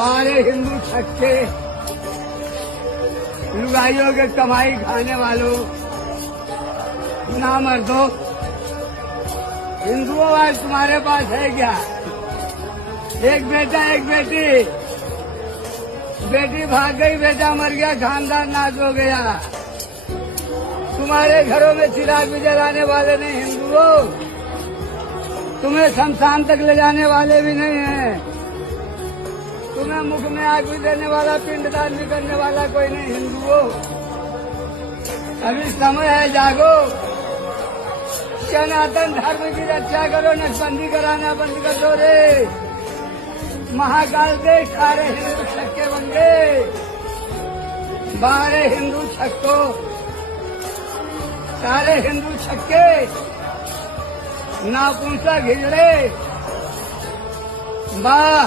बारे हिंदू छक्के, लुगाइयों के कमाई खाने वालों, ना मर्दों, हिंदुओं आज तुम्हारे पास है क्या? एक बेटा एक बेटी, बेटी भाग गई, बेटा मर गया, खानदान नाश हो गया। तुम्हारे घरों में चिराग भी जलाने वाले नहीं हिंदुओं, तुम्हें शमशान तक ले जाने वाले भी नहीं हैं, तुम्हें मुख में आग भी देने वाला, पिंडदान भी करने वाला कोई नहीं हिंदुओं। अभी समय है, जागो, सनातन धर्म की रक्षा करो, नसबंदी कराना बंद कर दो रे। महाकाल देश सारे हिंदू छक्के बन गए, 12 हिंदू छक्कों, सारे हिंदू छक्के नापुंसक हिजड़े, वाह